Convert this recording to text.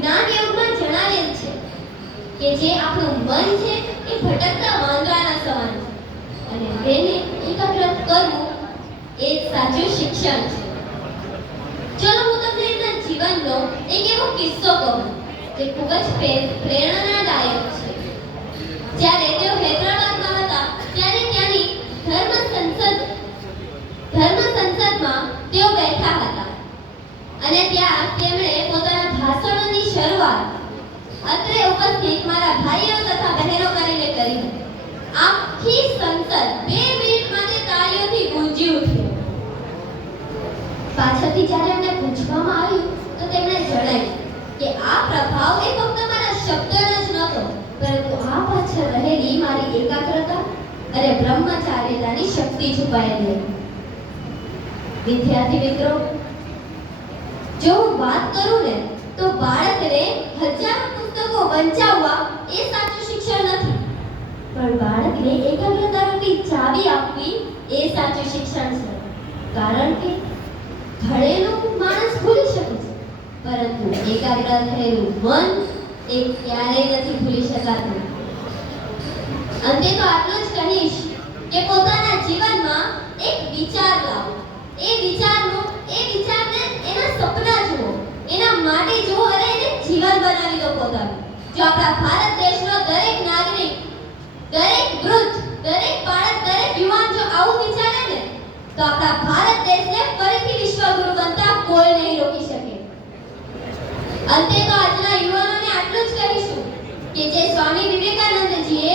જ્ઞાન યોગમાં જણાવેલ છે કે જે આપણું મન છે એ ભટકતા વાંદરાના સમાન છે અને તેને એકાગ્રત કરવું એ જ સાચું શિક્ષણ છે। ચલો હું તમને એમના જીવનનો એક એવો કિસ્સો કહું જે ખૂબ જ પ્રેરણાદાયક છે। જ્યારે તેઓ હૈદરાબાદમાં હતા ત્યારે ત્યાંની ધર્મ સંસદમાં તેઓ બેઠા હતા અને ત્યાં તેમણે પોતાના ભાષણની શરૂઆત અત્રે ઉપસ્થિત મારા ભાઈઓ તથા બહેનો કરીને કરી। આખી સંસદ 2 મિનિટ માટે તાળીઓથી ગુંજી ઉઠી। પાછળથી જ્યારે એમને પૂછવામાં આવ્યું તો તેમણે જણાવ્યું કે આ પ્રભાવ એ ફક્ત મારા શબ્દનો જ નહોતો પરંતુ આ પાછળ રહેલી મારી એકાગ્રતા અને બ્રહ્મચાર્યતાની શક્તિ છુપાયેલી હતી। વિદ્યાર્થી મિત્રો, જો હું વાત કરું ને તો બાળકને હજારો પુસ્તકો વંચાવવા એ સાચું શિક્ષણ નથી, પણ બાળકને એકાગ્રતાની ચાવી આપવી એ સાચું શિક્ષણ છે। કારણ કે ભણેલું માણસ ભૂલી શકે છે પરંતુ એકાગ્ર થયેલું મન એ ક્યારેય નથી ભૂલી શકાતું। અંતે તો આટલું જ કહીશ કે પોતાના જીવનમાં એક વિચાર લાવો, એ વિચારને એના સપના જુઓ, એના માટે જુઓ અને એને જીવન બનાવી દો પોતાનું। જો આપણા ભારત દેશનો દરેક નાગરિક, દરેક વૃદ્ધ, દરેક બાળક, દરેક યુવાન જો આવું વિચારે ને તો આપણા ભારત દેશને ફરીથી વિશ્વગુરુ બનતા કોઈ નહીં રોકી શકે। અંતે તો આજના યુવાનોને આટલું જ કહીશું કે જે સ્વામી વિવેકાનંદજીએ